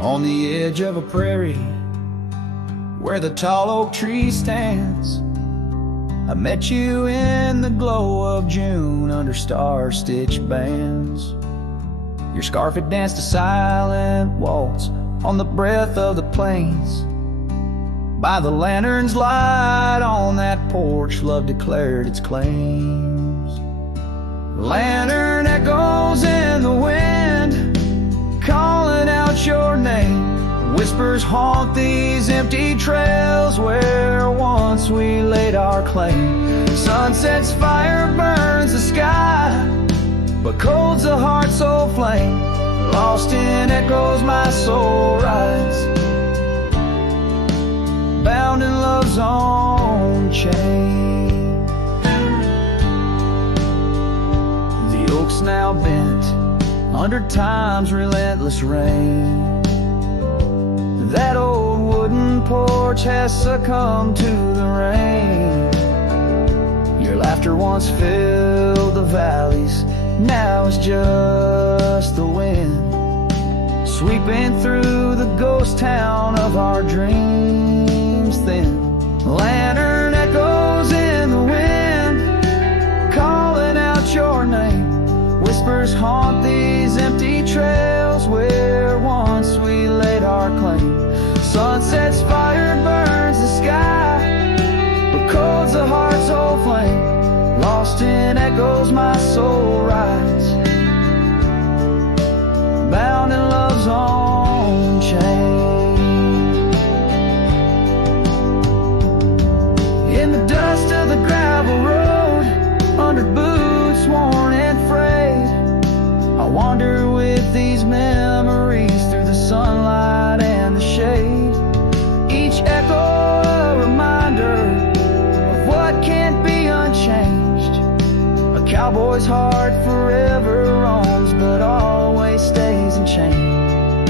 On the edge of a prairie where the tall oak tree stands, I met you in the glow of June under star-stitched bands. Your scarf had danced a silent waltz on the breath of the plains. By the lantern's light on that porch, love declared its claims. Lantern echoes in the wind, calling out your name. Whispers haunt these empty trails where once we laid our claim. Sunset's fire burns the sky, but cold's a heart soul flame. Lost in echoes my soul rides, bound in love's own chain. The oak's now bent under time's relentless rain. That old wooden porch has succumbed to the rain. Your laughter once filled the valleys, now it's just the wind sweeping through the ghost town of our dreams then. Lantern echoes in the wind, calling out your name. Whispers haunt these empty trails where once we laid our claim. Sunset's fire burns the sky, but cold's a heart's old flame. Lost in echoes my soul rides, bound in love's own chain. In the dust of the gravel road, under boots worn and frayed, I wander with these memories through the sunlight and the shade. Each echo a reminder of what can't be unchanged. A cowboy's heart forever roams, but always stays unchained.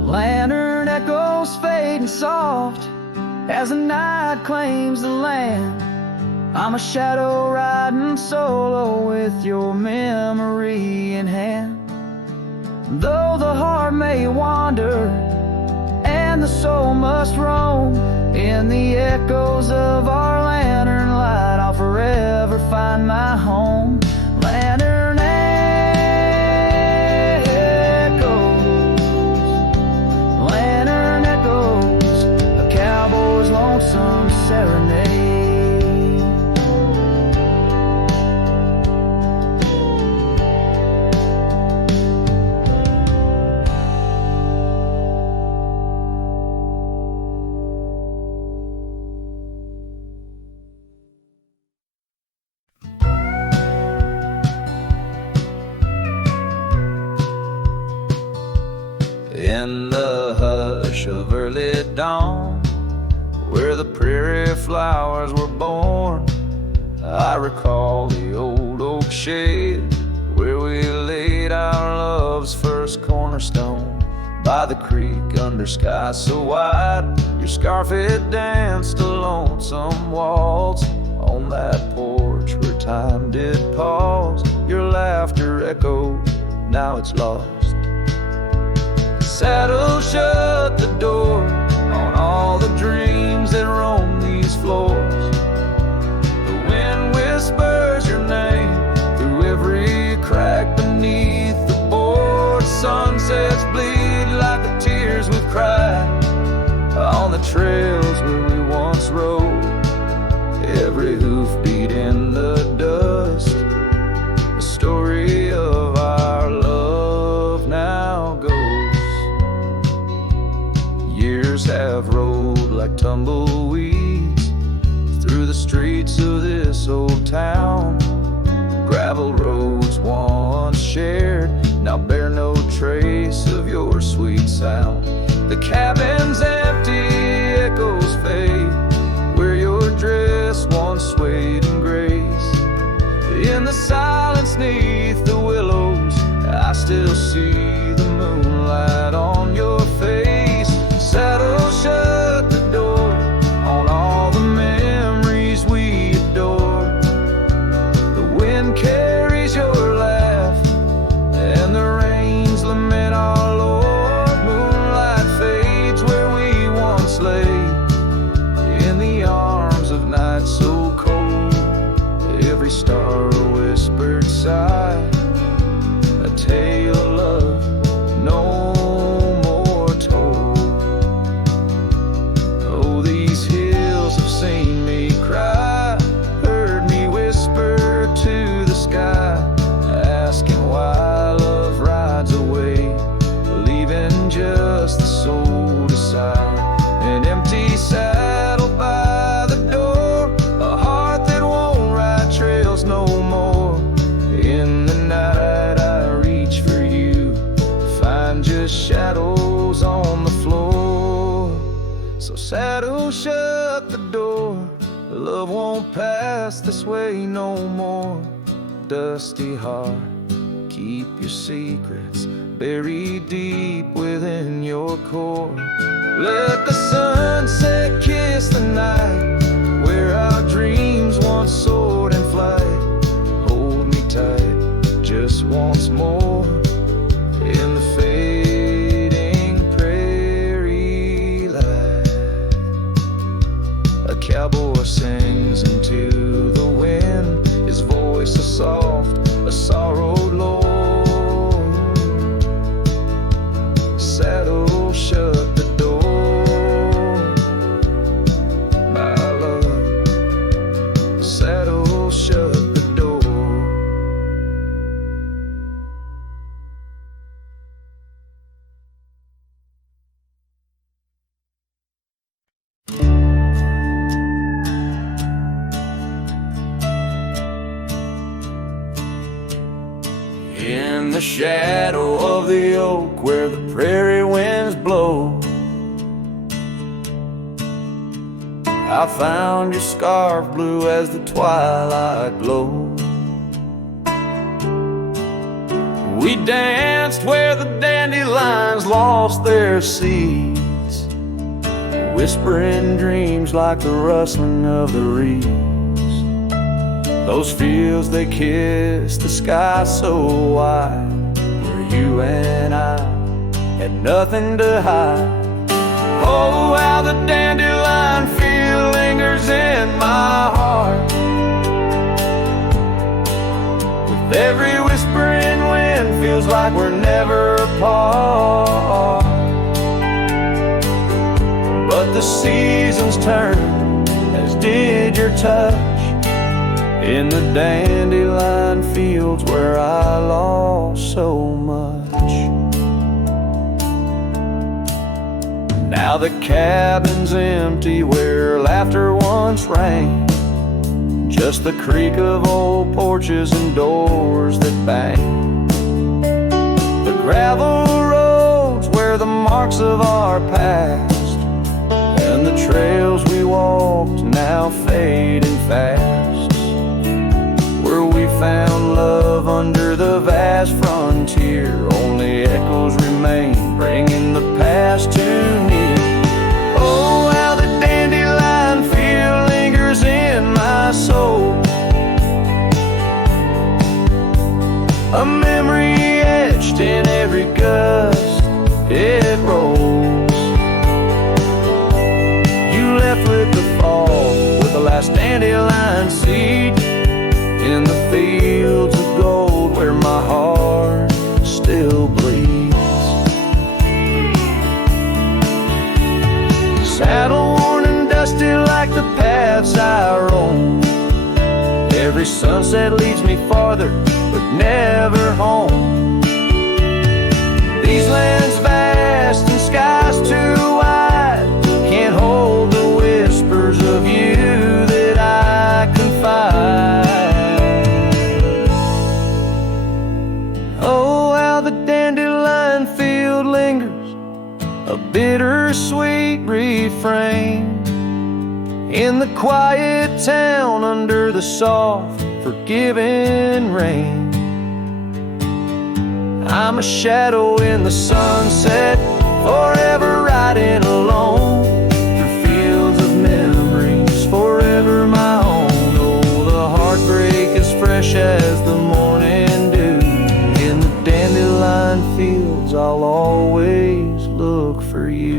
Lantern echoes fading soft as the night claims the land. I'm a shadow riding solo with your memory in hand. Though the heart may wander and the soul must roam, in the echoes of our lantern light I'll forever find my home. Lantern echoes, lantern echoes, a cowboy's lonesome serenade. In the hush of early dawn, where the prairie flowers were born, I recall the old oak shade where we laid our love's first cornerstone. By the creek under sky so wide, your scarf had danced a lonesome waltz on that porch where time did pause. Your laughter echoed, now it's lost. Saddle shut the door on all the dreams that roam these floors. The wind whispers your name through every crack beneath the board. Sunsets bleed like the tears we've cried on the trails where we once rode. Every hoofbeat in the dust, the story of our love now goes. Years have rolled like tumbleweeds through the streets of this old town. Gravel roads once shared now bear no trace of your sweet sound. The cabin's empty, echoes fade where your dress once swayed in grace. In the silence neath the willows, I still see the moonlight on your face. Saddle shut the door on all the memories we adore. The wind carries your laugh and the rains lament every star a whispered sigh, a tale of love no more told. Oh, these hills have seen me cry, heard me whisper to the sky, asking why love rides away, leaving just the soul to sigh. An empty saddle by the door, a heart that won't ride trails no more. In the night I reach for you, find just shadows on the floor. So saddle shut the door, love won't pass this way no more. Dusty heart, keep your secrets buried deep within your core. Let the sunset kiss the night, where our dreams once soared in flight. Hold me tight just once more in the fading prairie light. A cowboy sings into the wind, his voice a soft, a sorrowed lord. Saddle shut the door, my love. Saddle shut the door. In the shadow of the oak where the prairie winds blow, I found your scarf blue as the twilight glowed. We danced where the dandelions lost their seeds, whispering dreams like the rustling of the reeds. Those fields, they kissed the sky so wide, where you and I had nothing to hide. Oh, how the dandelion feel lingers in my heart, with every whispering wind feels like we're never apart. But the seasons turn, as did your touch, in the dandelion fields where I lost so much. Now the cabin's empty where laughter once rang, just the creak of old porches and doors that bang. The gravel roads where the marks of our past, and the trails we walked now fading fast. Where we found love under the vast frontier, only echoes remain, bringing the past too near. Oh, how the dandelion feel lingers in my soul, a memory etched in every gust it rolls. You left with the fall, with the last dandelion seed, in the fields of gold where my heart still bleeds. Saddle worn and dusty like the paths I roam, every sunset leads me farther but never home. These lands vast and skies too wide can't hold the whispers of you that I confide. Oh, how the dandelion field lingers, a bittersweet refrain, in the quiet town under the soft, forgiving rain. I'm a shadow in the sunset, forever riding alone, through fields of memories, forever my own. Oh, the heartbreak is fresh as the morning dew, in the dandelion fields I'll always look for you.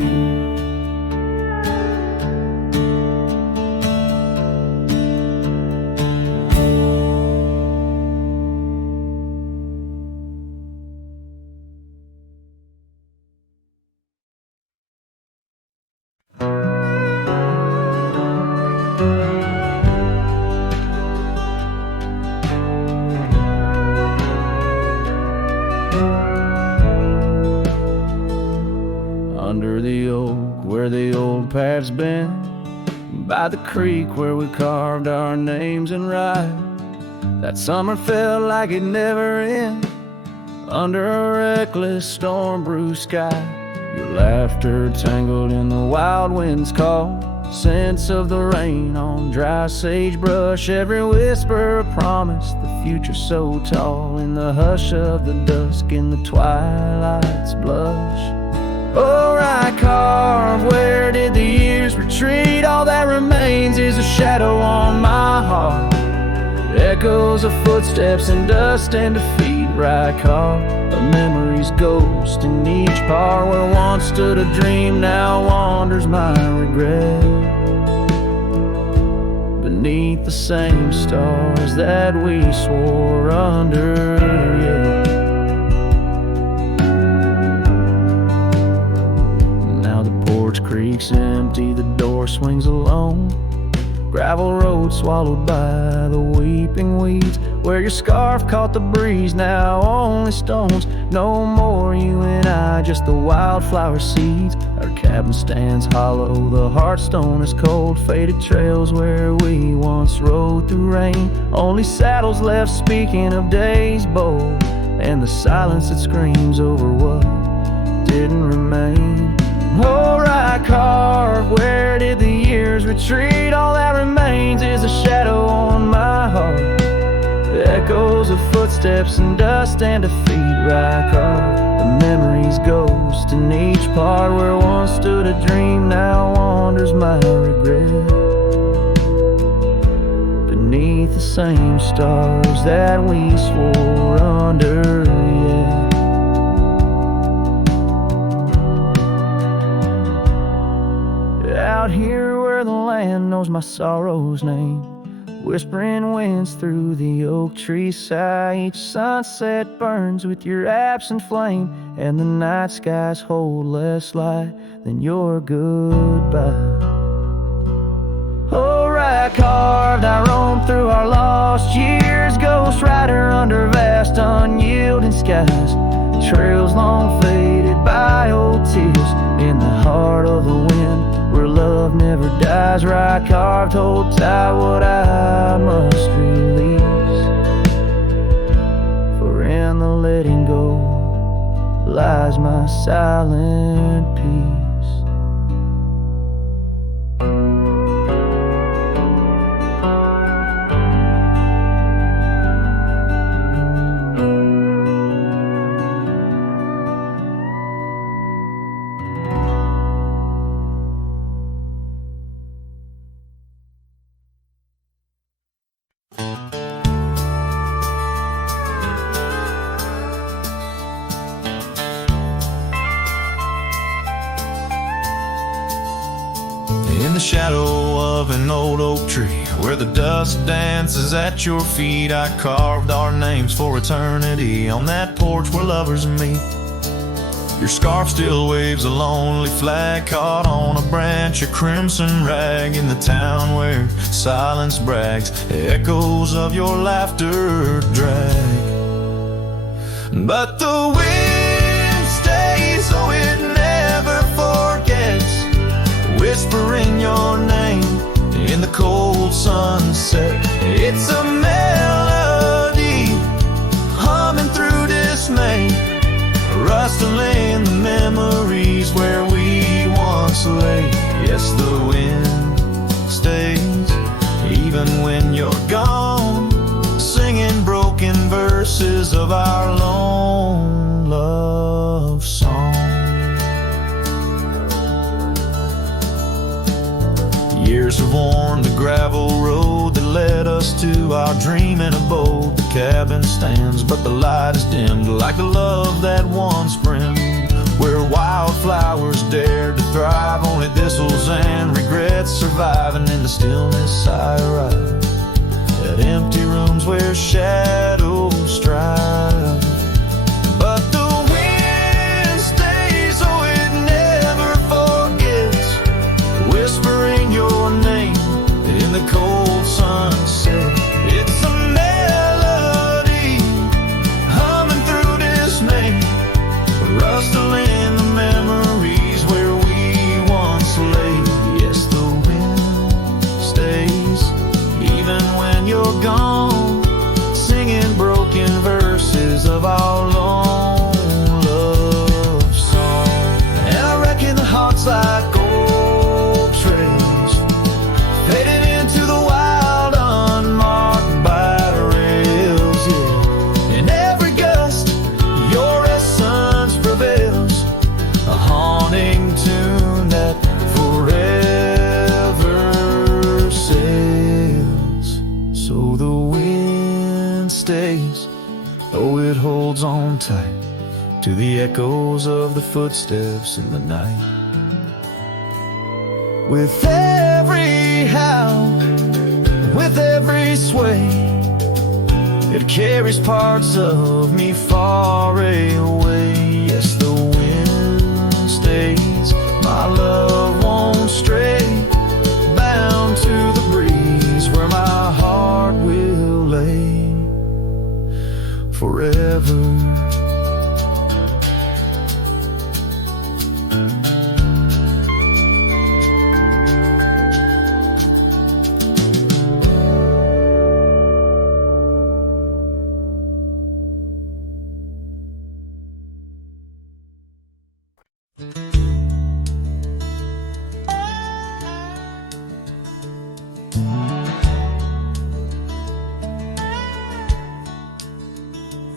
paths been by the creek where we carved our names in rye. That summer felt like it never ended under a reckless storm-bruised sky. Your laughter tangled in the wild wind's call, scents of the rain on dry sagebrush, every whisper a promise, the future so tall, in the hush of the dusk, in the twilight's blush. Oh, I carve, where did the years retreat? All that remains is a shadow on my heart, echoes of footsteps and dust and defeat. Right carve, a memory's ghost in each part, where once stood a dream, now wanders my regret. Beneath the same stars that we swore under, yeah. Now the porch creaks empty, the door swings alone, gravel road swallowed by the weeping weeds. Where your scarf caught the breeze, now only stones. No more you and I, just the wildflower seeds. Our cabin stands hollow, the hearthstone is cold. Faded trails where we once rode through rain. Only saddles left speaking of days bold, and the silence that screams over what didn't remain. Oh, right carve, where did the years retreat? All that remains is a shadow on my heart, echoes of footsteps and dust and defeat. Right carve, the memory's ghost in each part, where once stood a dream, now wanders my regret. Beneath the same stars that we swore under, yeah. Out here where the land knows my sorrow's name, whispering winds through the oak tree sigh. Each sunset burns with your absent flame, and the night skies hold less light than your goodbye. Oh, right carved, I roam through our lost years, ghost rider under vast unyielding skies. Trails long faded by old tears, in the heart of the wind where love never dies. Right carved, hold tight what I must release, for in the letting go lies my silent peace. In the shadow of an old oak tree, where the dust dances at your feet, I carved our names for eternity on that porch where lovers meet. Your scarf still waves a lonely flag caught on a branch, a crimson rag in the town where silence brags, echoes of your laughter drag. But the wind stays, oh it never forgets, whispering your name in the cold sunset. It's a melody humming through dismay, rustling the memories where we once lay. Yes, the wind stays even when you're gone, singing broken verses of our lone love song. Years have worn the gravel road that led us to our dream in abode. The cabin stands, but the light is dimmed, like the love that once brimmed, where wildflowers dared to thrive. Only thistles and regrets surviving. In the stillness I arrive at empty rooms where shadows strive. But the wind stays, oh it never forgets, whispering your name in the cold sunset. It's a melody humming through dismay, rustling the memories where we once lay. stays, oh, it holds on tight to the echoes of the footsteps in the night. With every howl, with every sway, it carries parts of me far away. Yes, the wind stays, my love won't stray, bound to the breeze where my heart will lay forever.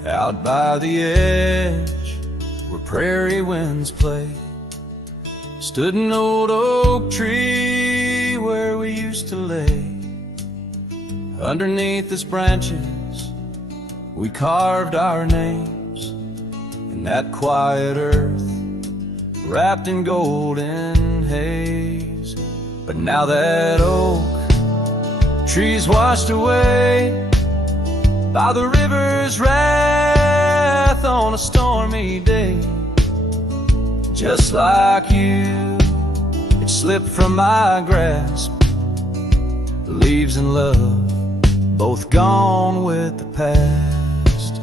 Out by the edge, where prairie winds play, stood an old oak tree where we used to lay. Underneath its branches, we carved our names in that quiet earth, wrapped in golden haze. But now that oak tree's washed away by the river's wrath on a stormy day. Just like you, it slipped from my grasp. The leaves and love, both gone with the past.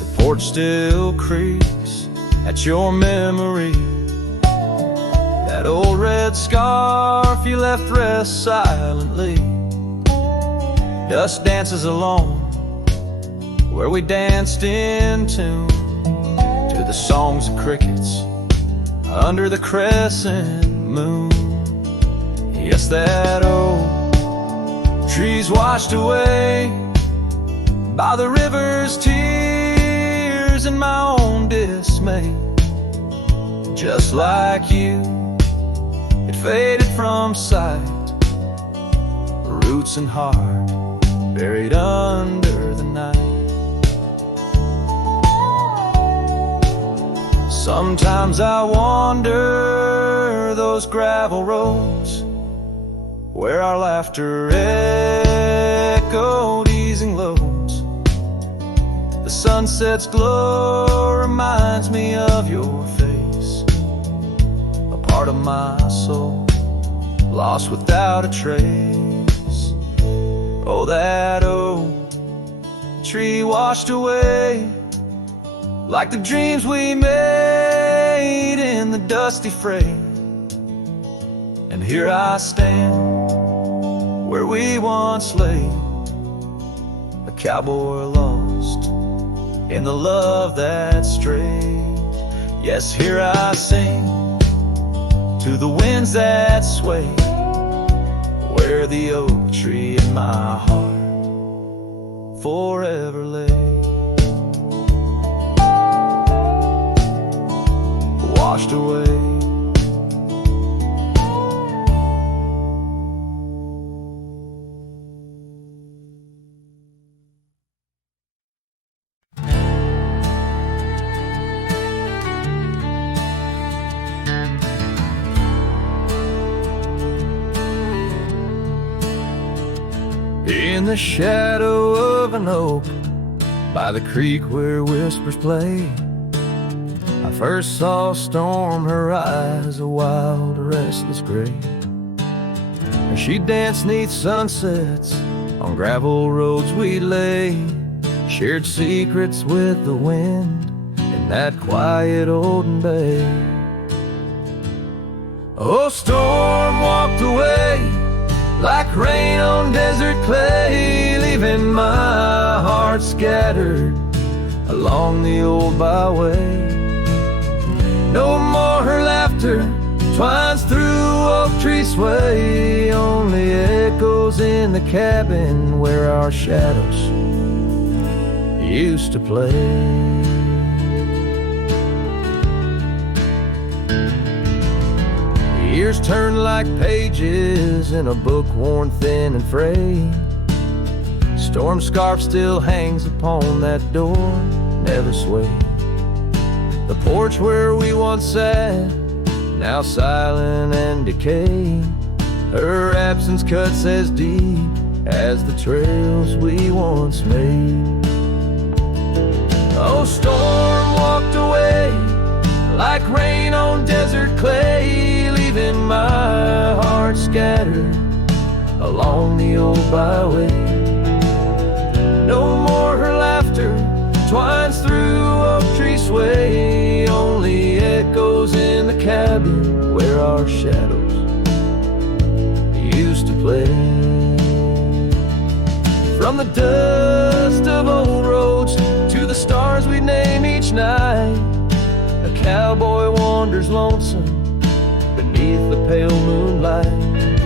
The porch still creaks at your memory. That old red scarf you left rests silently. Dust dances alone where we danced in tune to the songs of crickets under the crescent moon. Yes, that old tree's washed away by the river's tears and my own dismay. Just like you, it faded from sight, roots and heart buried under the night. Sometimes I wander those gravel roads where our laughter echoed easing loads. The sunset's glow reminds me of your face, a part of my soul lost without a trace. Oh, that old tree washed away like the dreams we made in the dusty fray. And here I stand where we once lay, a cowboy lost in the love that strayed. Yes, here I sing to the winds that sway, where the oak tree in my heart forever lay. Washed away. In the shadow of an oak, by the creek where whispers play, I first saw a storm, her eyes a wild, restless gray. As she danced 'neath sunsets, on gravel roads we lay, shared secrets with the wind in that quiet olden bay. Oh, storm walked away like rain on desert clay, leaving my heart scattered along the old byway. No more her laughter twines through oak tree sway, only echoes in the cabin where our shadows used to play. Years turn like pages in a book worn thin and frayed. Storm scarf still hangs upon that door, never swayed. The porch where we once sat, now silent and decayed. Her absence cuts as deep as the trails we once made. Oh, storm walked away like rain on desert clay, leaving my heart scattered along the old byway. No more her laughter twines through oak tree sway, only echoes in the cabin where our shadows used to play. From the dust of old roads to the stars we name each night, a cowboy wanders lonesome beneath the pale moonlight.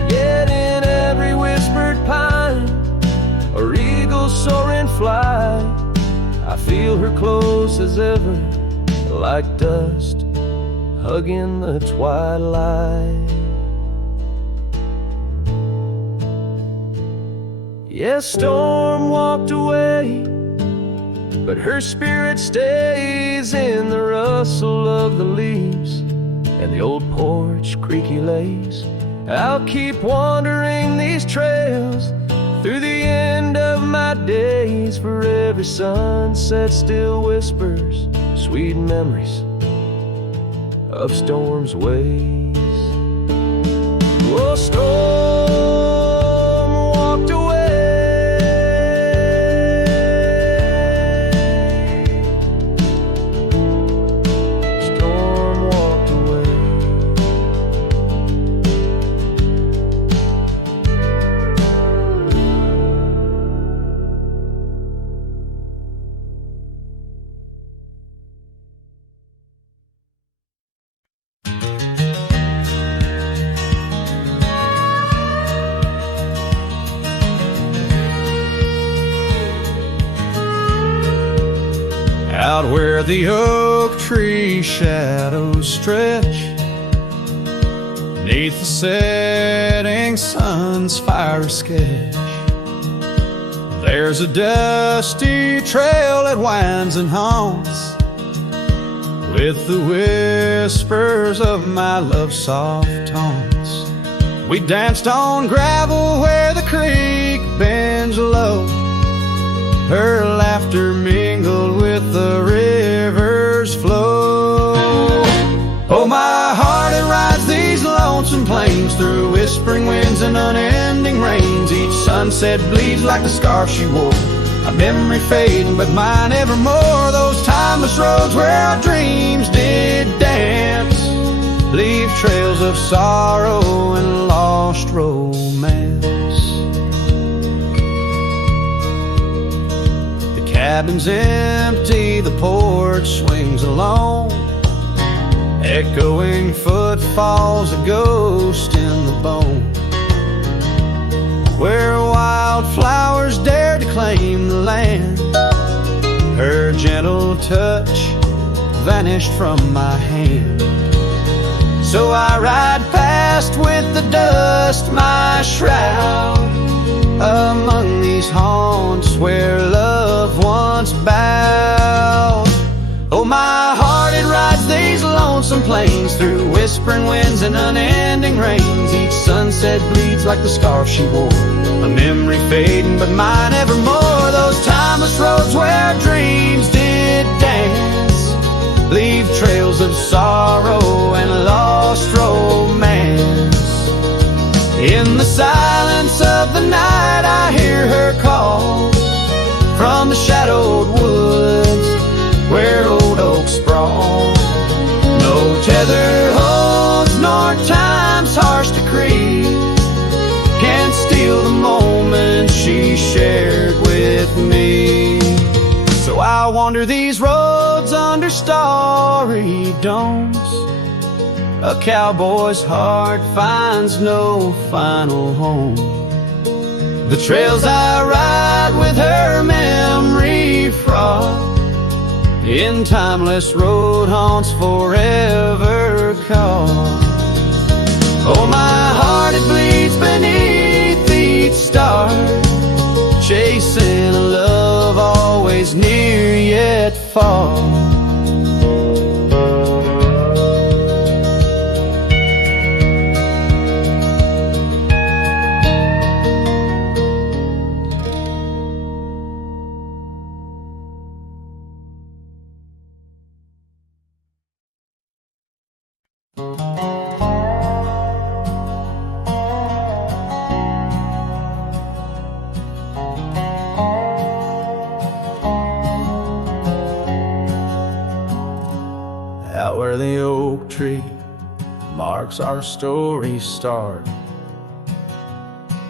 Yet in every whispered pine or eagle soaring flight, I feel her close as ever, like dust hugging the twilight. Yes, storm walked away, but her spirit stays in the rustle of the leaves and the old porch creaky lays. I'll keep wandering these trails through the end of my days, for every sunset still whispers sweet memories of storm's ways. Oh, storm walked away. Storm walked away. Out where the oak tree shadows stretch, neath the setting sun's fire sketch, there's a dusty trail that winds and haunts with the whispers of my love's soft taunts. We danced on gravel where the creek bends low, her laughter mingled with the river's flow. Oh, my heart, it rides these lonesome plains through whispering winds and unending rains. Each sunset bleeds like the scarf she wore, a memory fading but mine evermore. Those timeless roads where our dreams did dance leave trails of sorrow and lost romance. Cabin's empty, the porch swings alone, echoing footfalls, a ghost in the bone. Where wildflowers dared to claim the land, her gentle touch vanished from my hand. So I ride past with the dust, my shroud, among these haunts where love once bowed. Oh, my heart, it rides these lonesome plains through whispering winds and unending rains. Each sunset bleeds like the scarf she wore, a memory fading but mine evermore. Those timeless roads where our dreams did dance leave trails of sorrow and lost romance. In the silence of the night I hear her call from the shadowed woods where old oaks sprawl. No tether holds nor time's harsh decree can steal the moment she shared with me. So I wander these roads under starry domes, a cowboy's heart finds no final home. The trails I ride with her memory fraught, in timeless road haunts forever caught. Oh, my heart, it bleeds beneath each star, chasing a love always near yet far. Out where the oak tree marks our story's start,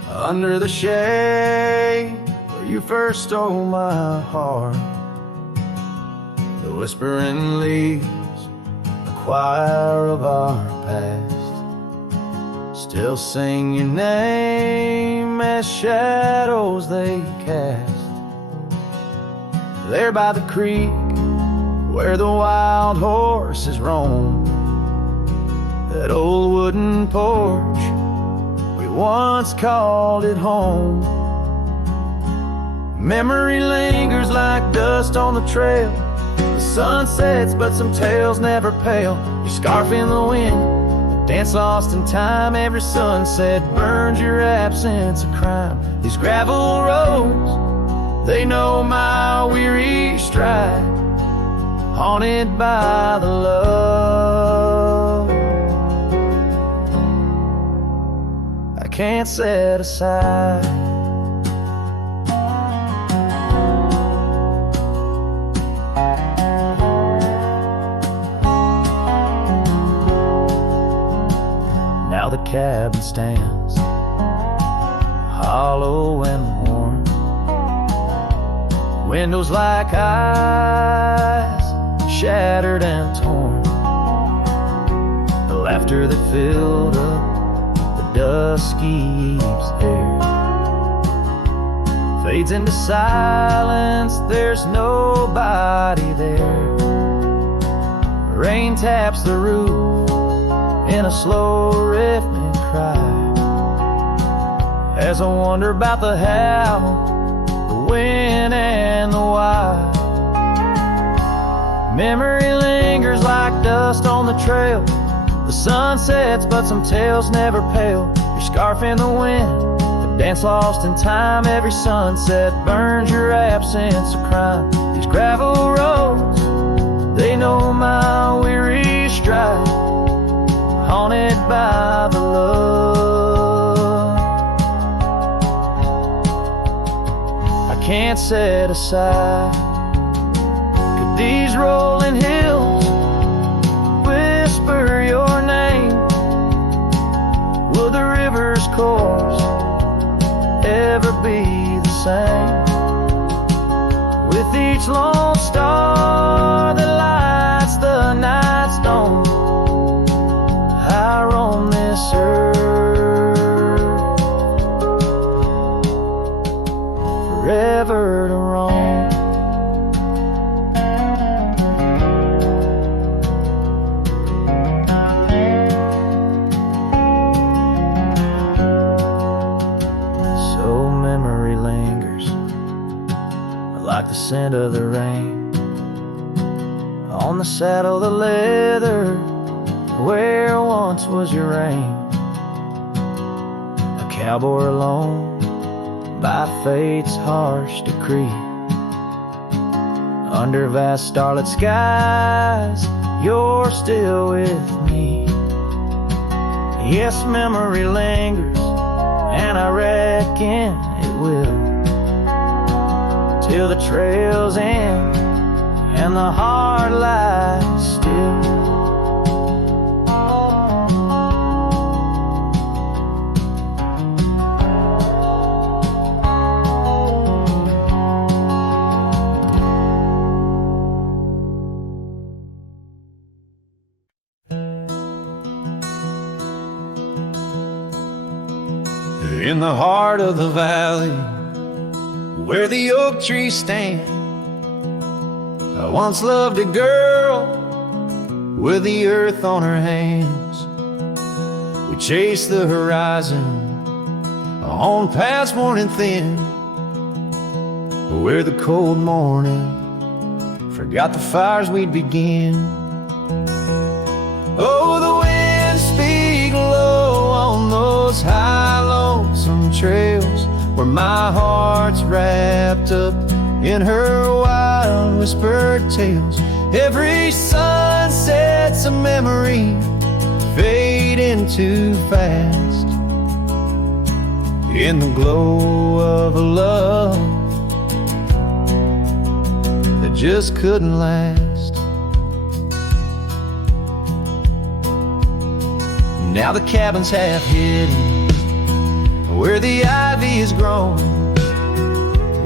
under the shade where you first stole my heart, the whispering leaves, the choir of our past, still sing your name as shadows they cast. There by the creek where the wild horses roam, that old wooden porch, we once called it home. Memory lingers like dust on the trail. The sun sets, but some tales never pale. Your scarf in the wind, a dance lost in time. Every sunset burns your absence of crime. These gravel roads, they know my weary stride, haunted by the love I can't set aside. Now the cabin stands hollow and warm, windows like eyes shattered and torn. The laughter that filled up the dusky eve's air fades into silence, there's nobody there. Rain taps the roof in a slow rhythmic cry, as I wonder about the how, the when and the why. Memory lingers like dust on the trail. The sun sets, but some tales never pale. Your scarf in the wind, the dance lost in time. Every sunset burns your absence of crime. These gravel roads, they know my weary stride, haunted by the love I can't set aside. These rolling hills whisper your name. Will the river's course ever be the same? With each lone star that lights the night stone, I roam this earth forever to roam. Like the scent of the rain on the saddle, the leather where once was your reign. A cowboy alone by fate's harsh decree, under vast starlit skies, you're still with me. Yes, memory lingers, and I reckon it will, till the trails end and the heart lies still. In the heart of the valley where the oak trees stand, I once loved a girl with the earth on her hands. We chase the horizon on past morning thin, where the cold morning forgot the fires we'd begin. Oh, the winds speak low on those high, lonesome trails, where my heart's wrapped up in her wild, whispered tales. Every sunset's a memory fading too fast in the glow of a love that just couldn't last. Now the cabin's half hidden where the ivy has grown,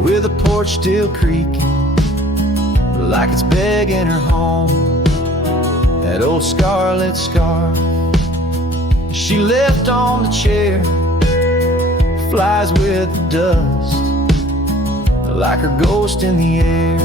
with the porch still creaking like it's begging her home. That old scarlet scarf she left on the chair flies with the dust like her ghost in the air.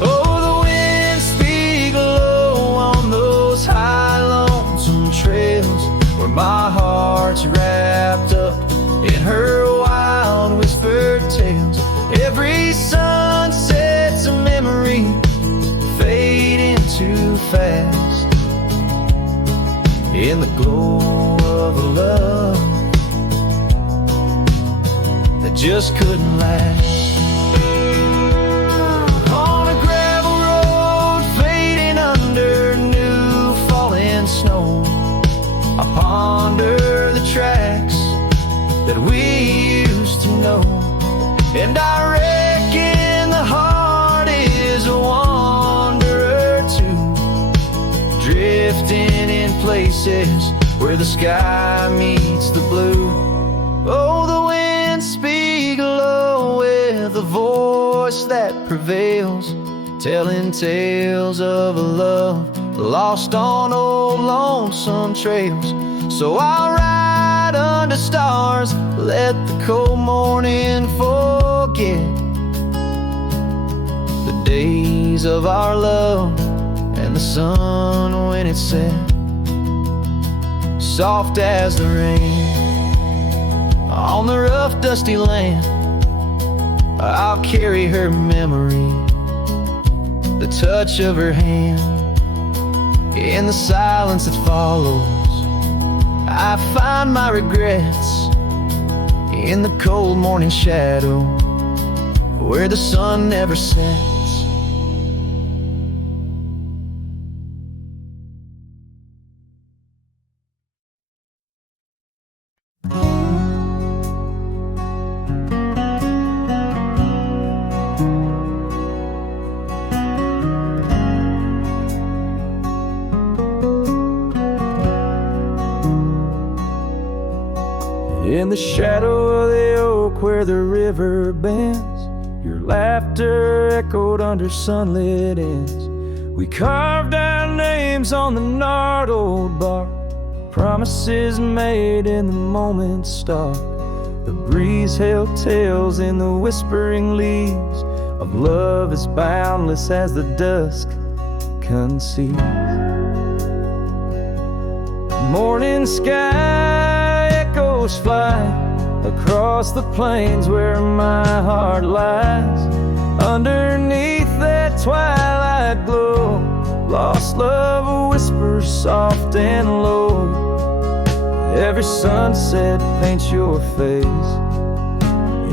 Oh, the winds speak low on those high, lonesome trails, where my heart's wrapped up in her wild, whispered tales. Every sunset's a memory fading too fast in the glow of a love that just couldn't last. On a gravel road fading under new falling snow, I ponder the tracks that we used to know, and I reckon the heart is a wanderer too, drifting in places where the sky meets the blue. Oh, the winds speak low with a voice that prevails, telling tales of a love lost on old lonesome trails. So I'll ride under stars, let the cold morning forget the days of our love and the sun when it set, soft as the rain on the rough dusty land. I'll carry her memory, the touch of her hand. In the silence that follows, I find my regrets in the cold morning shadow where the sun never sets. In the shadow of the oak where the river bends, your laughter echoed under sunlit ends. We carved our names on the gnarled old bark, promises made in the moment's start. The breeze held tales in the whispering leaves of love as boundless as the dusk conceives. Morning sky echoes fly across the plains where my heart lies. Underneath that twilight glow, lost love whispers soft and low. Every sunset paints your face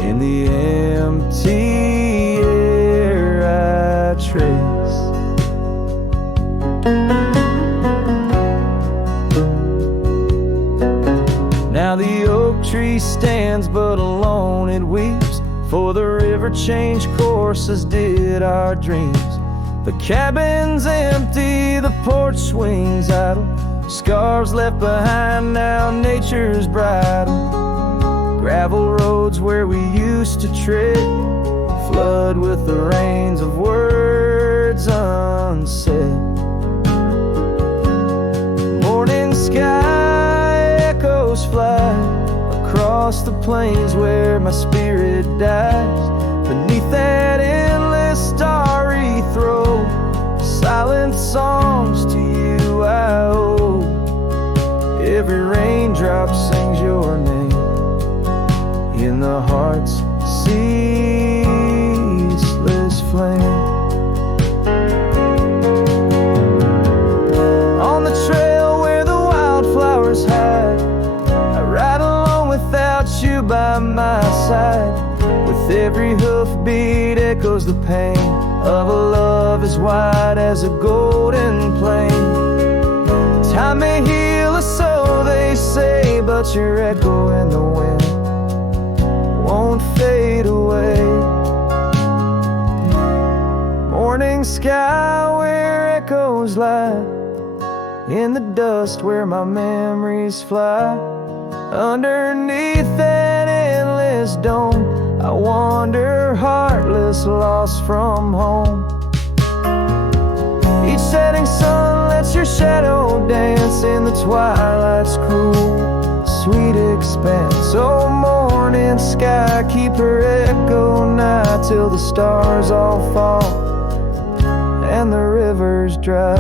in the empty air I trace. Now the oak tree stands but alone it weeps, for the river changed course as did our dreams. The cabin's empty, the porch swings idle, scars left behind now nature's bridle. Gravel roads where we used to tread flood with the rains of words unsaid. Morning sky echoes fly across the plains where my spirit dies. Beneath that endless starry throw, silent songs to you I owe. in the heart's ceaseless flame. On the trail where the wildflowers hide, I ride along without you by my side. With every hoofbeat echoes the pain of a love as wide as a golden plain. Time may heal us, so they say, but your echo in the wind won't fade away. Morning sky where echoes lie, in the dust where my memories fly. Underneath that endless dome, I wander heartless, lost from home. Each setting sun lets your shadow dance in the twilight's cruel, sweet expanse. Oh, morning sky, keep her echo nigh till the stars all fall and the rivers dry.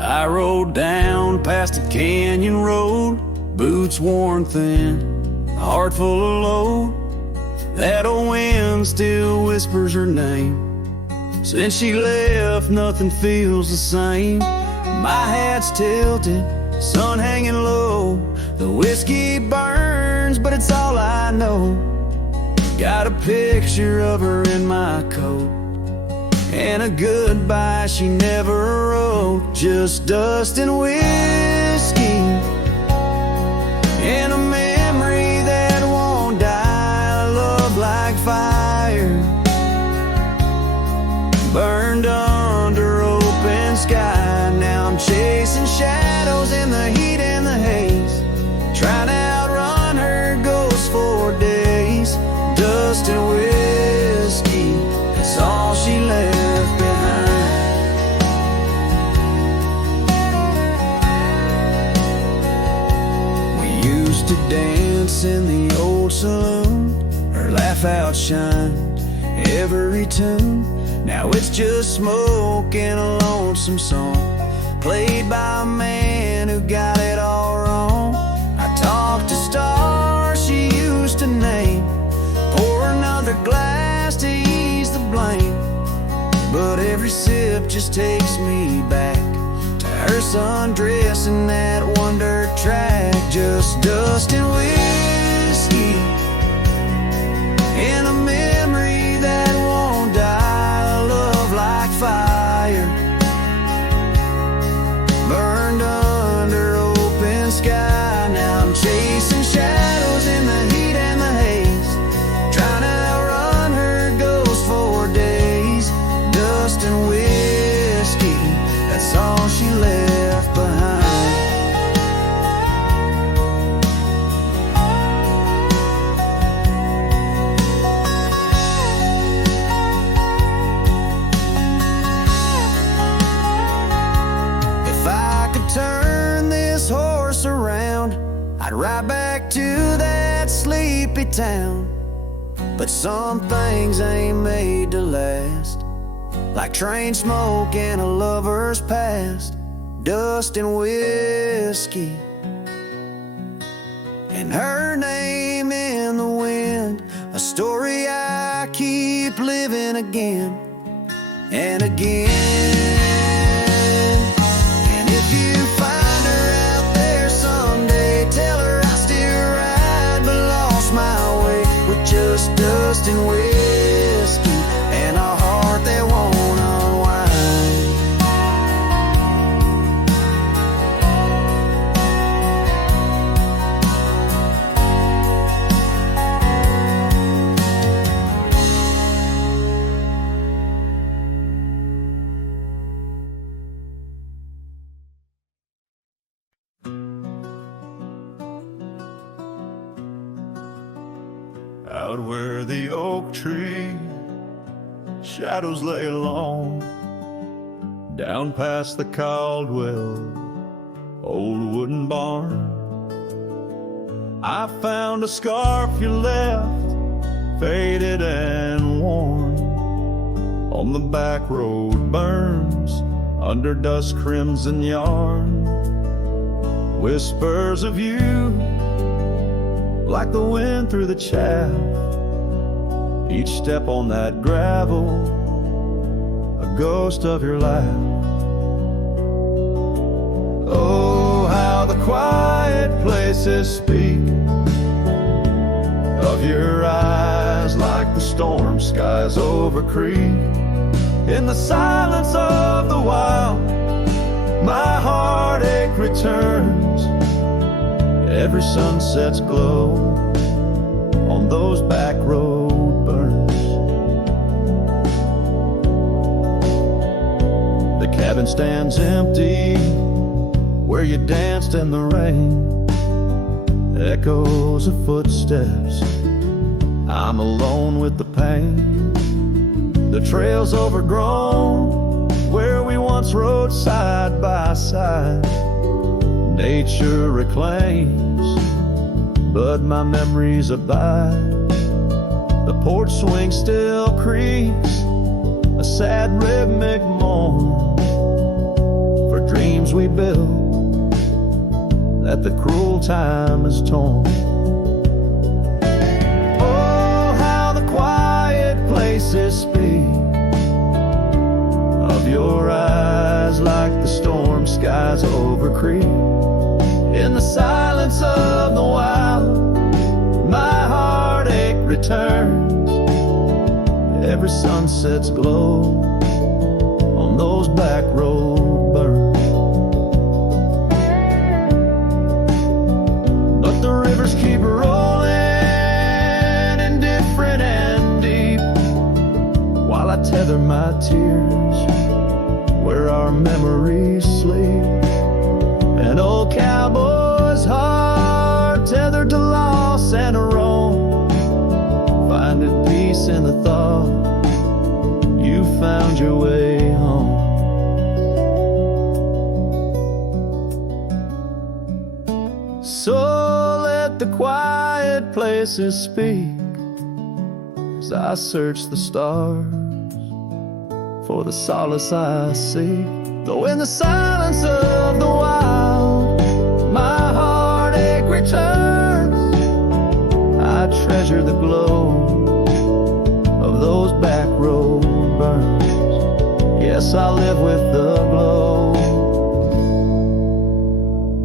I rode down past a canyon road, boots worn thin, heart full of load. That old wind still whispers her name. Since she left, nothing feels the same. My hat's tilted, sun hanging low. The whiskey burns, but it's all I know. Got a picture of her in my coat, and a goodbye she never wrote. Just dust and whiskey, and a memory that won't die. Love like fire, burned under open sky. Now I'm chasing shadows in the heat and the haze, trying to outrun her ghost for days. Dust and whiskey, that's all she left behind. We used to dance in the old saloon, her laugh outshined every tune. Now it's just smoke and a lonesome song, played by a man who got it all wrong. I talked to stars she used to name, pour another glass to ease the blame. But every sip just takes me back to her sundress and that one dirt track. Just dust and whiskey, and a memory that won't die. Love like fire, burned under open sky. Now I'm chasing shadows in the heat and the haze, trying to outrun her ghost for days. Dust and whiskey, that's all she left behind. If I could turn this horse around, I'd ride back to that sleepy town. But some things ain't made to last, like train smoke and a lover's past. Dust and whiskey, and her name in the wind. A story I keep living again and again. And if you find her out there someday, tell her I still ride but lost my way. With just dust and whiskey and a heart that won't unwind. out where the oak tree shadows lay alone, down past the Caldwell old wooden barn, I found a scarf you left, faded and worn, on the back road burns, under dust crimson yarn. Whispers of you, like the wind through the chaff, each step on that gravel, a ghost of your laugh. Oh, how the quiet places speak of your eyes, like the storm skies over creek. In the silence of the wild, my heartache returns. Every sunset's glow on those back road burns. The cabin stands empty where you danced in the rain. Echoes of footsteps, I'm alone with the pain. The trail's overgrown where we once rode side by side. Nature reclaims, but my memories abide. The porch swing still creaks, a sad rhythmic moan, for dreams we built that the cruel time has torn. Oh, how the quiet places speak of your eyes, like the storm skies over creek. In the silence of the wild, my heartache returns. Every sunset's glow on those back road burns. But the rivers keep rolling, indifferent and deep, while I tether my tears where our memories sleep. An old cowboy's heart tethered to loss and a roam, finding peace in the thought you found your way home. So let the quiet places speak as I search the stars for the solace I seek. Though in the silence of the wild, my heartache returns, I treasure the glow of those back road burns. Yes, I live with the glow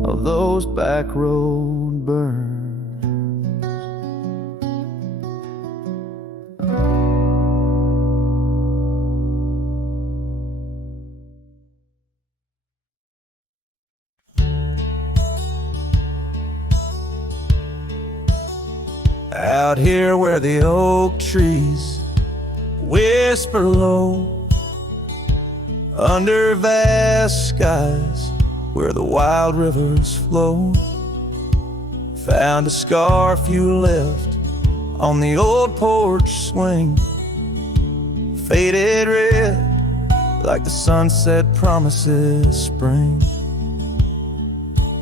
of those back road burns. Out here where the oak trees whisper low, under vast skies where the wild rivers flow, found a scarf you left on the old porch swing, faded red like the sunset promises spring.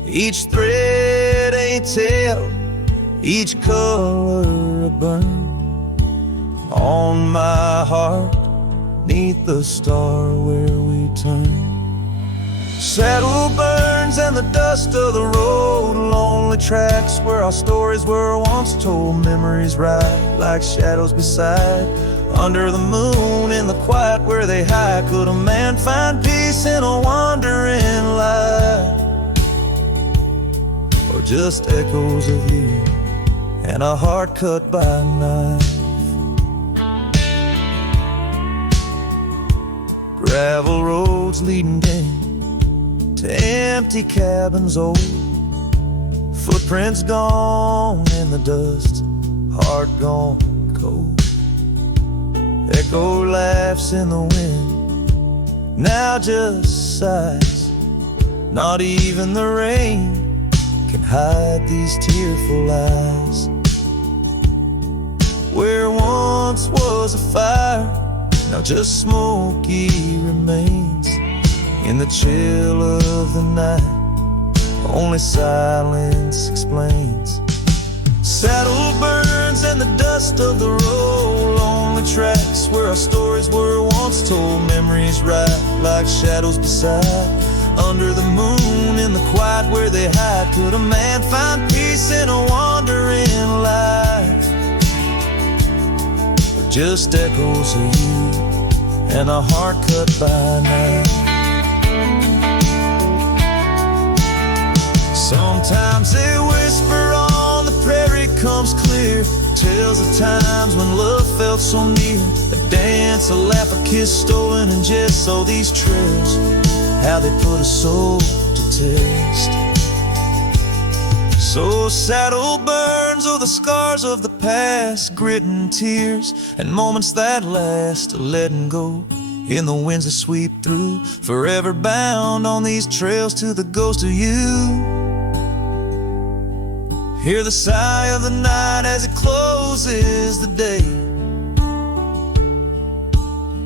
Each thread a tale, each color a burn on my heart, neath the star where we turn. Saddle burns and the dust of the road, lonely tracks where our stories were once told. Memories ride like shadows beside, under the moon in the quiet where they hide. Could a man find peace in a wandering light, or just echoes of you and a heart cut by a knife? Gravel roads leading down to empty cabins old, footprints gone in the dust, heart gone cold. Echo laughs in the wind, now just sighs. Not even the rain can hide these tearful eyes. where once was a fire, now just smoky remains. In the chill of the night, only silence explains. Saddle burns and the dust of the road, lonely tracks where our stories were once told. Memories ride like shadows beside, under the moon in the quiet where they hide. Could a man find peace in a wandering life, or just echoes of you and a heart cut by night? Sometimes they whisper on the prairie comes clear, tales of times when love felt so near. A dance, a laugh, a kiss stolen in jest. So these trails, how they put a soul to test. So saddle burns, oh the scars of the past, grit and tears, and moments that last, letting go in the winds that sweep through, forever bound on these trails to the ghost of you. Hear the sigh of the night as it closes the day.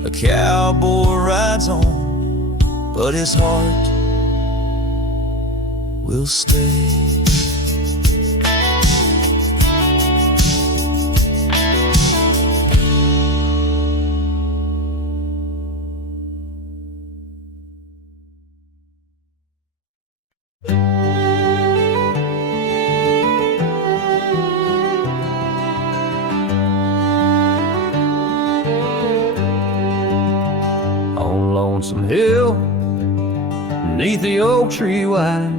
A cowboy rides on, but his heart will stay. Lonesome hill, beneath the oak tree wide,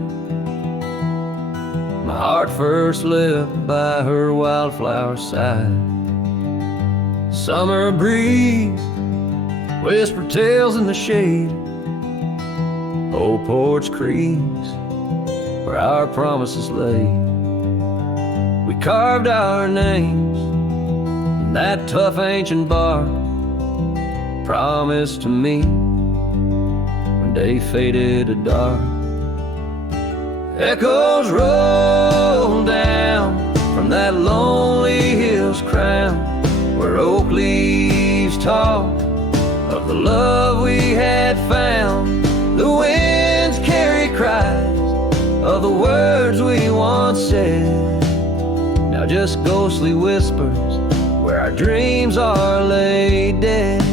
my heart first lived by her wildflower side. Summer breeze, whispered tales in the shade, old porch creaks where our promises lay. We carved our names in that tough ancient bark, promised to me when day faded to dark. Echoes roll down from that lonely hill's crown, where oak leaves talk of the love we had found. The winds carry cries of the words we once said, now just ghostly whispers where our dreams are laid dead.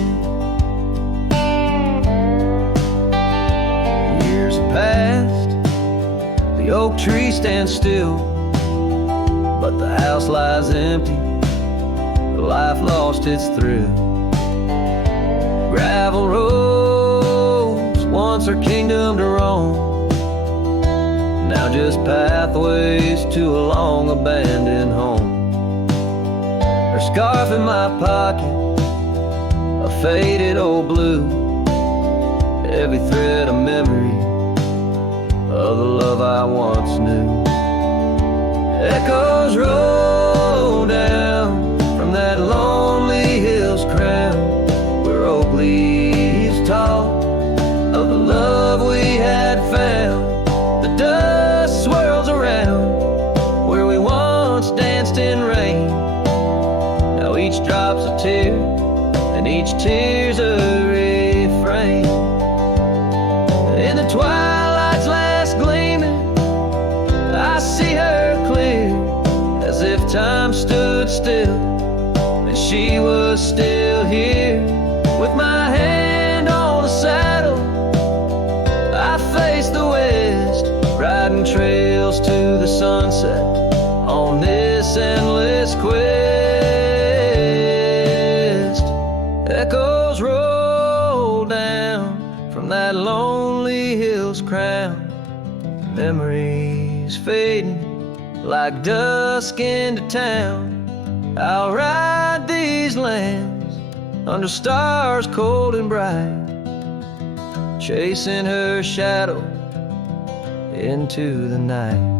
Past, the oak tree stands still, but the house lies empty, life lost its thrill. Gravel roads, once our kingdom to roam, now just pathways to a long abandoned home. Her scarf in my pocket, a faded old blue, every thread a memory of the love I once knew. Echoes roll down from that lonely hill's crown, where oak leaves talk of the love we had found. The dust swirls around where we once danced in rain, now each drop's a tear and each tear's a refrain. In the twilight's last gleaming, I see her clear, as if time stood still and she was still here. With my hand on the saddle, I face the west, riding trails to the sunset on this endless quest. Echoes roll down from that lonely hill's crown, memories fading like dusk into town. I'll ride these lands under stars cold and bright, chasing her shadow into the night.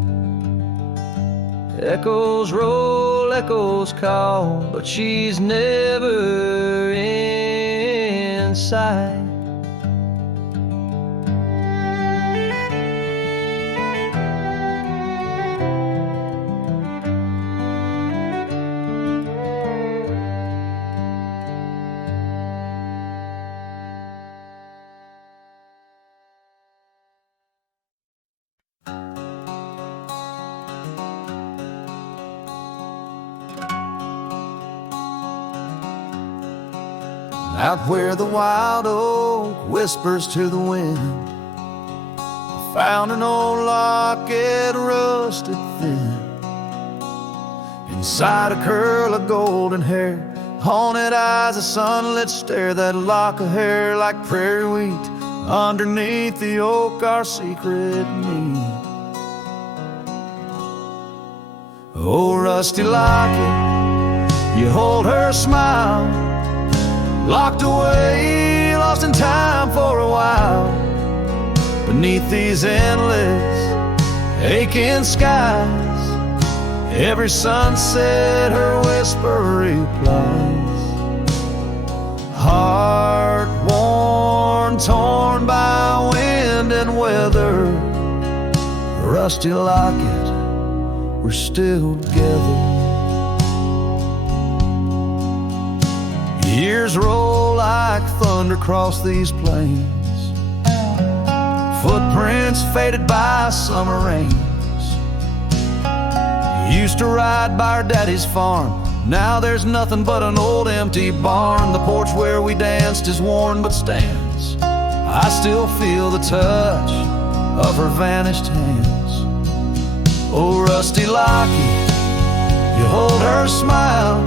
Echoes roll, echoes call, but she's never in sight. out where the wild oak whispers to the wind. I found an old locket, rusted thin. Inside a curl of golden hair, haunted eyes, a sunlit stare, that lock of hair like prairie wheat. Underneath the oak, our secret need. Oh, rusty locket, you hold her smile, locked away, lost in time for a while. Beneath these endless, aching skies, every sunset her whisper replies. Heart worn, torn by wind and weather, rusty locket, we're still together. Years roll like thunder across these plains, footprints faded by summer rains. Used to ride by our daddy's farm, now there's nothing but an old empty barn. The porch where we danced is worn but stands. I still feel the touch of her vanished hands. Oh, rusty locket, you hold her smile,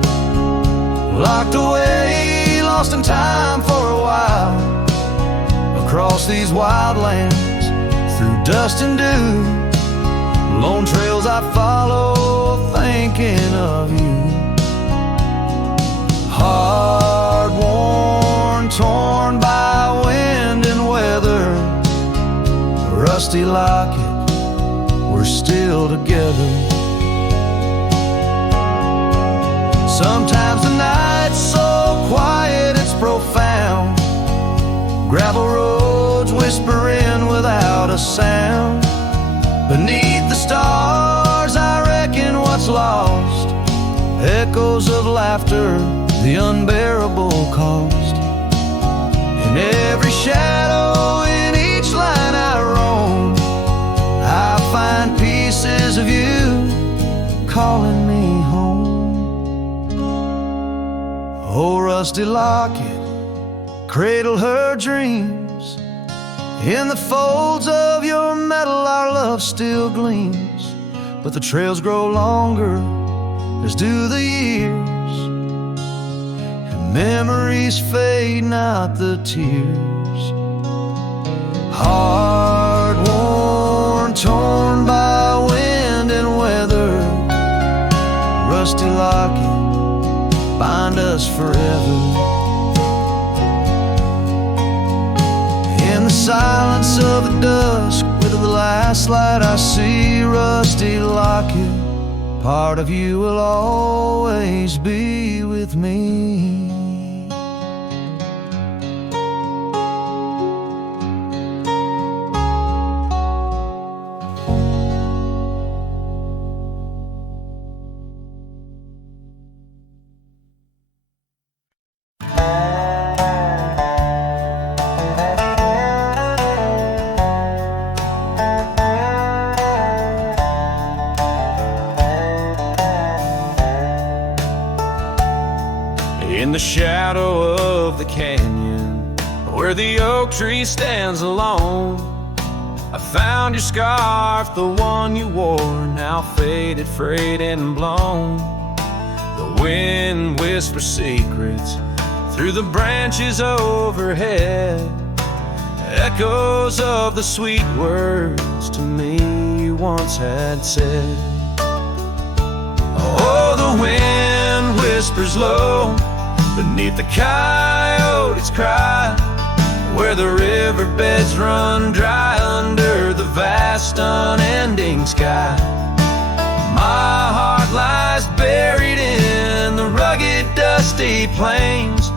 locked away, lost in time for a while. Across these wild lands, through dust and dew, lone trails I follow, thinking of you. Hard worn, torn by wind and weather, rusty locket, we're still together. Sometimes the night's so quiet it's profound, gravel roads whispering without a sound. Beneath the stars I reckon what's lost, echoes of laughter, the unbearable cost. In every shadow, in each line I roam, I find pieces of you calling me home. Oh, rusty locket, cradle her dreams. In the folds of your metal our love still gleams. But the trails grow longer, as do the years, and memories fade, not the tears. Hard worn, torn by wind and weather, rusty locket, bind us forever. In the silence of the dusk, with the last light I see, rusty locket, part of you will always be with me. In the shadow of the canyon, where the oak tree stands alone, I found your scarf, the one you wore, now faded, frayed and blown. The wind whispers secrets through the branches overhead, echoes of the sweet words to me you once had said. Oh, the wind whispers low beneath the coyote's cry, where the riverbeds run dry under the vast unending sky. My heart lies buried in the rugged dusty plains,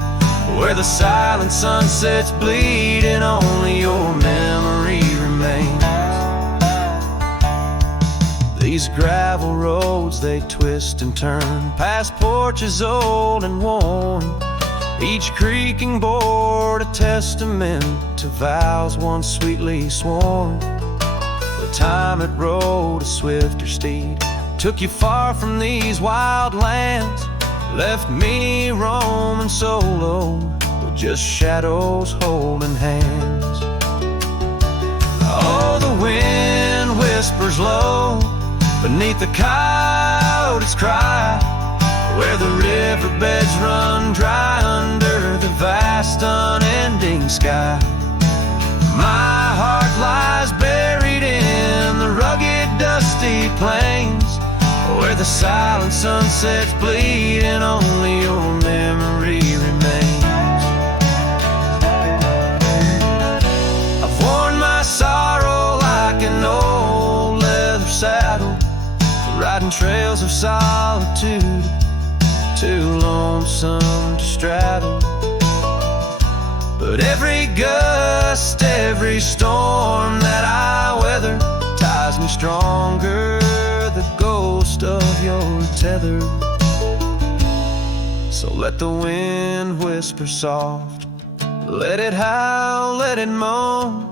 where the silent sunsets bleed and only your memory remains. These gravel roads, they twist and turn past porches old and worn, each creaking board a testament to vows once sweetly sworn. The time it rode a swifter steed took you far from these wild lands, left me roaming solo just shadows holding hands. Oh, the wind whispers low beneath the coyote's cry, where the riverbeds run dry under the vast unending sky. My heart lies buried in the rugged dusty plains, where the silent sunsets bleed and only your memory remains. I've worn my sorrow like an old leather saddle, riding trails of solitude, too lonesome to straddle. But every gust, every storm that I weather ties me stronger, the ghost of your tether. So let the wind whisper soft, let it howl, let it moan.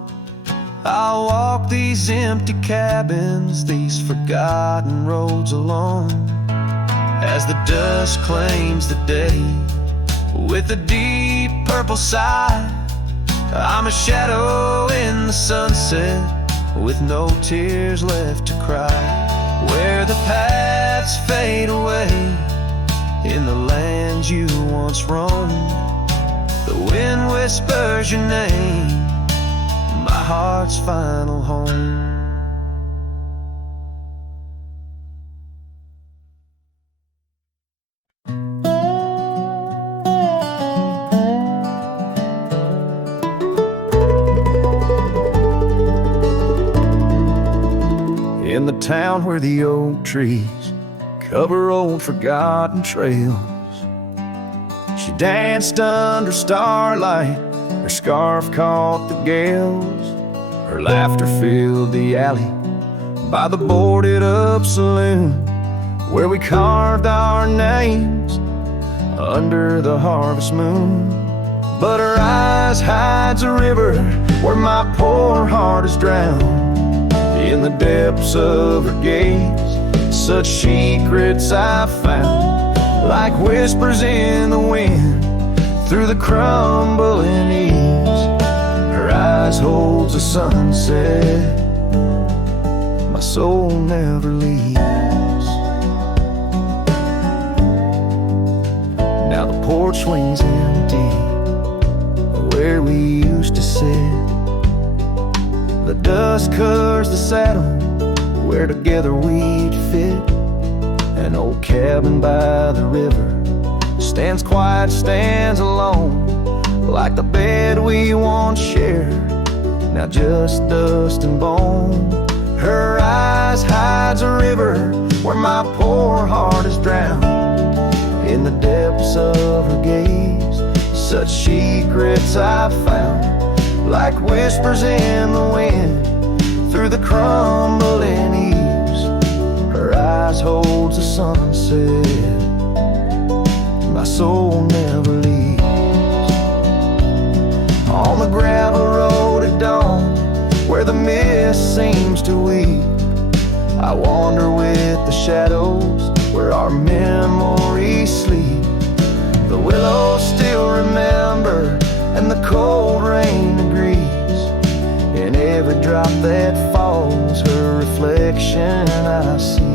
I'll walk these empty cabins, these forgotten roads alone, as the dusk claims the day with a deep purple sigh. I'm a shadow in the sunset with no tears left to cry, where the paths fade away in the lands you once roamed. The wind whispers your name, my heart's final home. In the town where the oak trees cover old forgotten trails, she danced under starlight, her scarf caught the gales. Her laughter filled the alley by the boarded up saloon, where we carved our names under the harvest moon. But her eyes hides a river where my poor heart is drowned. In the depths of her gaze, such secrets I found, like whispers in the wind through the crumbling eaves. Her eyes holds a sunset my soul never leaves. Now the porch swings empty where we used to sit. The dust covers the saddle where together we'd fit. An old cabin by the river stands quiet, stands alone, like the bed we once shared, now just dust and bone. Her eyes hides a river where my poor heart is drowned. In the depths of her gaze, such secrets I found, like whispers in the wind through the crumbling eaves. Her eyes holds the sunset my soul never leaves. On the gravel road at dawn, where the mist seems to weep, I wander with the shadows where our memories sleep. The willows still remember and the cold rain agrees. In every drop that falls, her reflection I see.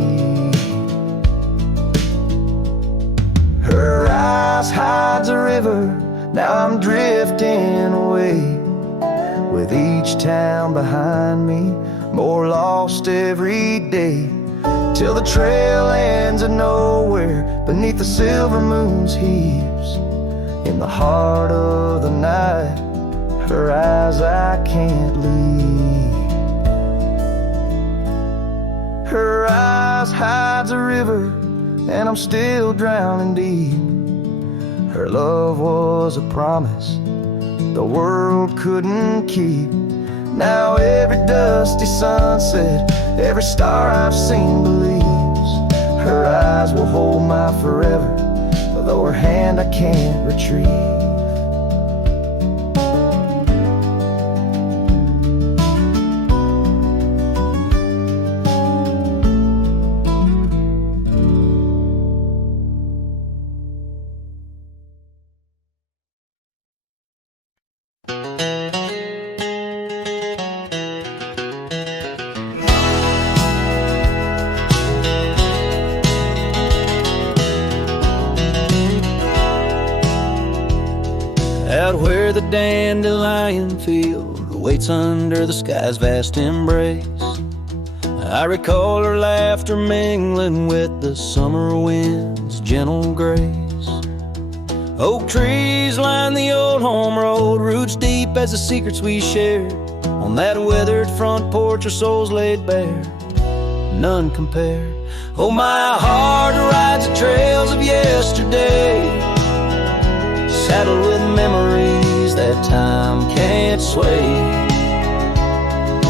Her eyes hides a river, now I'm drifting away, with each town behind me, more lost every day, till the trail ends at nowhere beneath the silver moon's heaves. In the heart of the night, her eyes I can't leave. Her eyes hides a river, and I'm still drowning deep. Her love was a promise the world couldn't keep. Now every dusty sunset, every star I've seen believes. Her eyes will hold my forever, though her hand I can't retrieve. where the dandelion field waits under the sky's vast embrace. I recall her laughter mingling with the summer wind's gentle grace. Oak trees line the old home road, roots deep as the secrets we shared. On that weathered front porch, our souls laid bare, none compare. Oh, my heart rides the trails of yesterday, saddled with memories that time can't sway.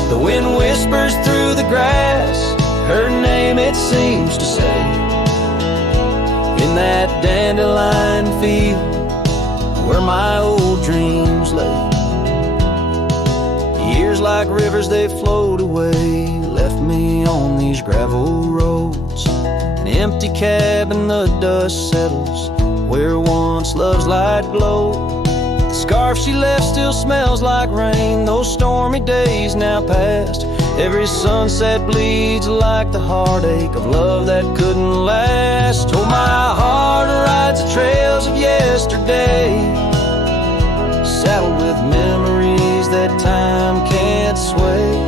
The wind whispers through the grass, her name it seems to say. In that dandelion field where my old dreams lay. Years like rivers they flowed away, left me on these gravel roads. An empty cabin, the dust settles where once love's light glowed. The scarf she left still smells like rain, those stormy days now past. Every sunset bleeds like the heartache of love that couldn't last. Oh, my heart rides the trails of yesterday, saddled with memories that time can't sway.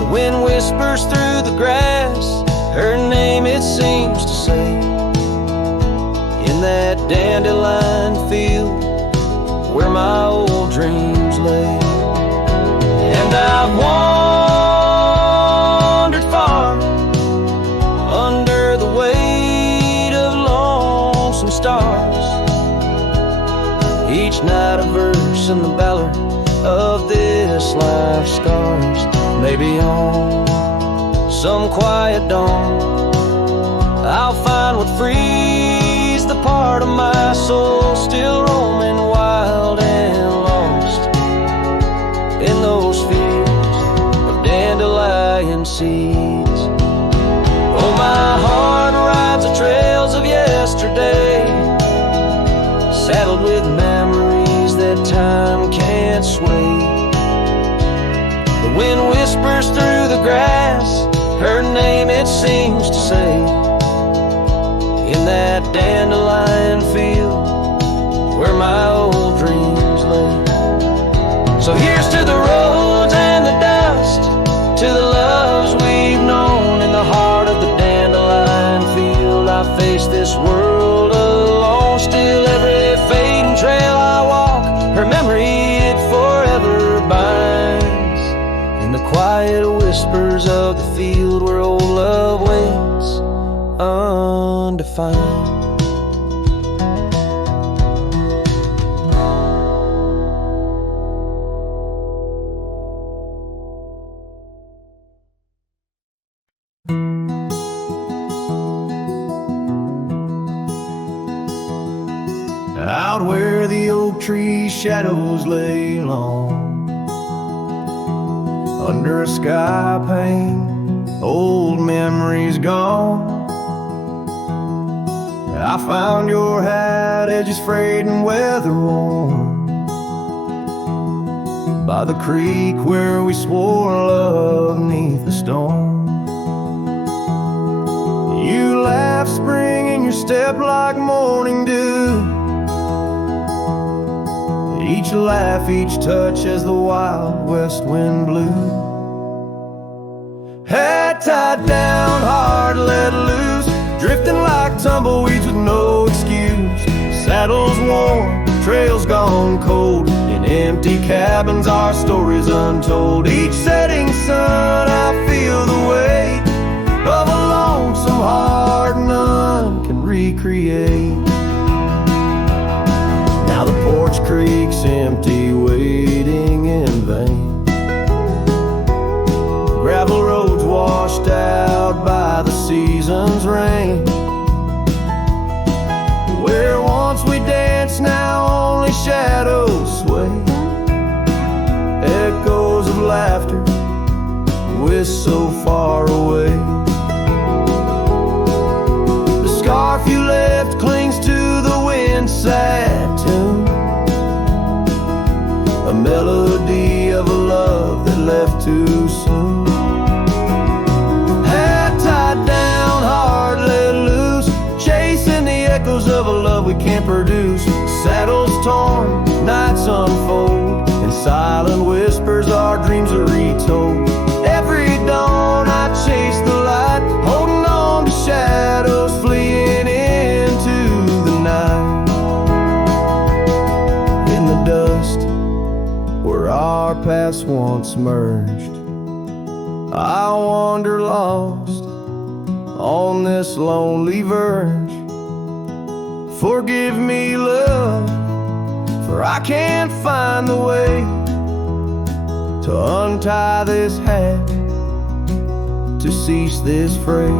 The wind whispers through the grass, her name it seems to say. In that dandelion field where my old dreams lay. And I've wandered far under the weight of lonesome stars, each night a verse in the ballad of this life's scars. Maybe on some quiet dawn I'll find what frees the part of my soul still roaming wild and lost in those fields of dandelion seeds. Oh, my heart rides the trails of yesterday, saddled with memories that time can't sway. The wind whispers through the grass, her name it seems to say. In that dandelion field where my old dreams lay. So here's to the roads and the dust, to the loves we've known. In the heart of the dandelion field I face this world alone. Still every fading trail I walk, her memory it forever binds. In the quiet whispers of the field where old love waits undefined. Out where the oak tree shadows lay long, under a sky pane, old memories gone. I found your hat, edges frayed and weather worn, by the creek where we swore love neath the storm. You laughed spring in your step like morning dew, each laugh, each touch as the wild west wind blew. Head tied down, heart let loose, drifting like tumbleweeds with no excuse. Saddles worn, trails gone cold, in empty cabins our stories untold. Each setting sun I feel the weight of a lonesome heart none can recreate. Now the porch creak's empty, waiting in vain. Gravel roads washed out by the season's rain. Where once we danced, now only shadows sway. Echoes of laughter whisk so far away. The scarf you left clings to the wind's sad tune, a melody of a love that left too soon. Head tied down, heart let loose, chasing the echoes of a love we can't produce. Saddles torn, besmirched. I wander lost on this lonely verge. Forgive me, love, for I can't find the way to untie this hat, to cease this fray.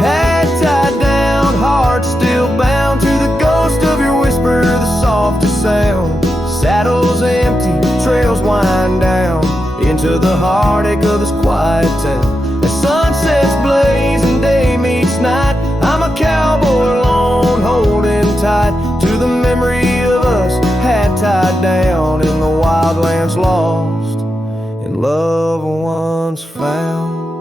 Hat tied down, heart still bound to the ghost of your whisper, the softest sound. Saddles empty, trails wind down into the heartache of this quiet town. As sunsets blaze and day meets night, I'm a cowboy alone, holding tight to the memory of us, hat tied down in the wildlands, lost in love once found.